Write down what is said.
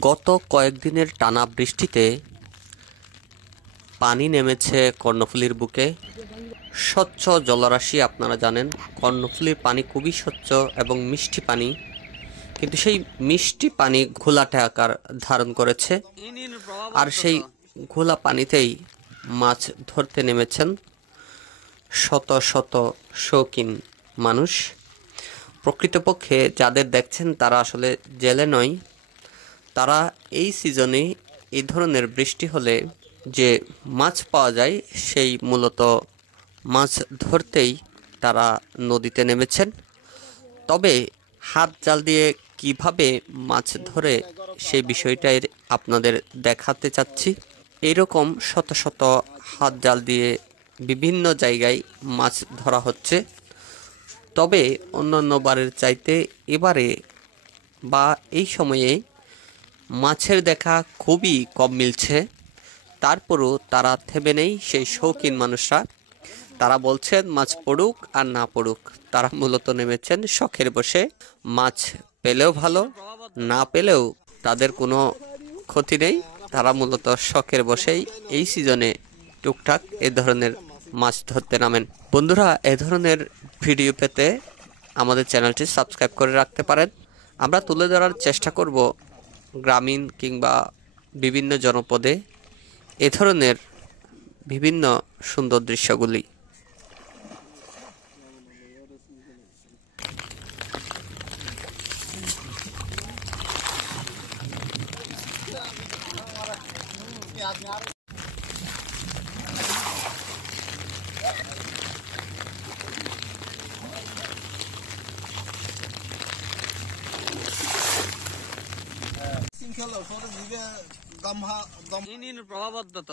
গত কয়েকদিনের টানা বৃষ্টিতে পানি নেমেছে কর্ণফুলীর বুকে। স্বচ্ছ জলরাশি, আপনারা জানেন কর্ণফুলীর পানি খুবই স্বচ্ছ এবং মিষ্টি পানি, কিন্তু সেই মিষ্টি পানি ঘোলাটে আকার ধারণ করেছে। আর সেই ঘোলা পানিতেই মাছ ধরতে নেমেছেন শত শত শৌখিন মানুষ। প্রকৃতপক্ষে যাদের দেখছেন তারা আসলে জেলে নয়, তারা এই সিজনে এই ধরনের বৃষ্টি হলে যে মাছ পাওয়া যায় সেই মূলত মাছ ধরতেই তারা নদীতে নেমেছেন। তবে হাত জাল দিয়ে কিভাবে মাছ ধরে সেই বিষয়টাই আপনাদের দেখাতে চাচ্ছি। এরকম শত শত হাত জাল দিয়ে বিভিন্ন জায়গায় মাছ ধরা হচ্ছে। তবে অন্যান্য বারের চাইতে এবারে বা এই সময়ে মাছের দেখা খুবই কম মিলছে। তারপরও তারা থেমে নেই সেই শৌখিন মানুষরা। তারা বলছেন মাছ পড়ুক আর না পড়ুক, তারা মূলত নেমেছেন শখের বসে। মাছ পেলেও ভালো, না পেলেও তাদের কোনো ক্ষতি নেই। তারা মূলত শখের বসেই এই সিজনে টুকটাক এ ধরনের মাছ ধরতে নামেন। বন্ধুরা, এ ধরনের ভিডিও পেতে আমাদের চ্যানেলটি সাবস্ক্রাইব করে রাখতে পারেন। আমরা তুলে ধরার চেষ্টা করব গ্রামীণ কিংবা বিভিন্ন জনপদে এ ধরনের বিভিন্ন সুন্দর দৃশ্যগুলি। প্রভাবত